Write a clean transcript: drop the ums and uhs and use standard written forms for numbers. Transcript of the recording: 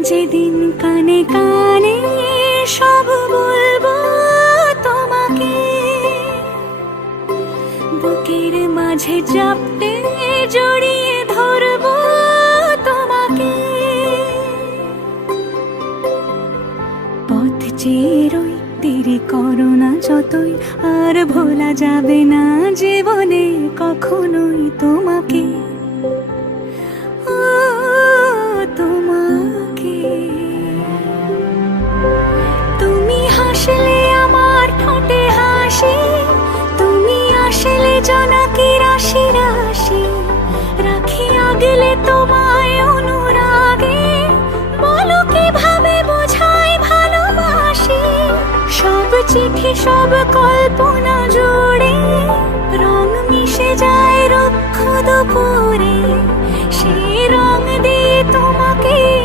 যেদিন কানে কানে সব বলবো তোমাকে, বুকের মাঝে চাপতে জড়িয়ে ধরবো তোমাকে। পথ চেয়ে রই, দেরি করো না যতই, আর ভোলা যাবে না জীবনে কখনোই তোমাকে, ও তোমাকে। তুমি হাসলে আমার ঠোঁটে হাসি, তুমি আসলে জোনাকি রাশি রাশি, রাখি আগলে তোমায় অনুরাগে, বলো কিভাবে বোঝাই ভালোবাসি। সব চিঠি সব কল্পনা জুড়ে রং মিশে যায় রুক্ষ দুপুর